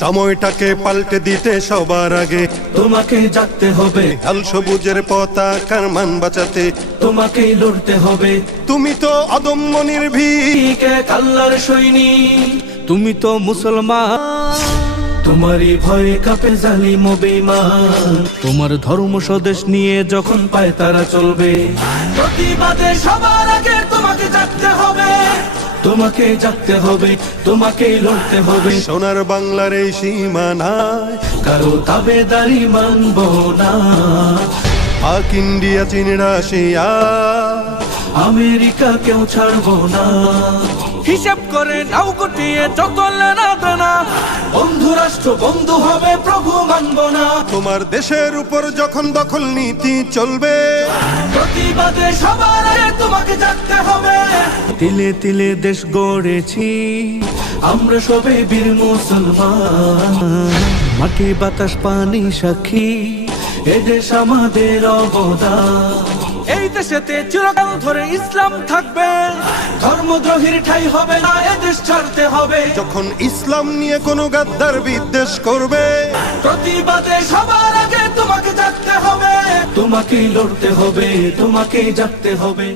সময়টাকে পাল্টে দিতে সবার আগে তোমাকে জাগতে হবে, লাল সবুজের পতাকার মান বাঁচাতে তোমাকেই লড়তে হবে। তুমি তো অদম্য নির্ভীক এক আল্লাহর সৈনিক, তুমি তো মুসলমান, তোমারই ভয়ে কাঁপে জালিম ও বেঈমান। তোমার ধর্ম স্বদেশ নিয়ে যখন পায় তারা চলবে, প্রতিবাদে সবার আগে তোমাকে জাগতে হবে, তোমাকে জাগতে হবে, তোমাকেই লড়তে হবে। সোনার বাংলার এই সীমানায় কারো তাবেদারি মানব না, পাক ইন্ডিয়া চীন রাশিয়া আমেরিকা কেউ ছাড়বো না। হিসাব করে নাও গুটিয়ে যত লেনা দেনা, বন্ধু রাষ্ট্র বন্ধু হবে, প্রভু মানব না। তোমার দেশের উপর যখন দখল নীতি চলবে প্রতিবাদে সবার আগে তোমাকে জাগতে হবে। তিলে তিলে দেশ গড়েছি, আমরা সবাই বীর মুসলমান, মাটি বাতাস পানি সাক্ষী, এদেশ আমাদের অবদান। এই দেশেতে চিরকাল ধরে ইসলাম থাকবে, ধর্মদ্রোহীর ঠাঁই হবে না, এদেশ ছাড়তে হবে। যখন ইসলাম নিয়ে কোনো গাদ্দার বিদ্বেষ করবে প্রতিবাদে সবার আগে তোমাকে জাগতে হবে, তোমাকেই লড়তে হবে, তোমাকেই জাগতে হবে।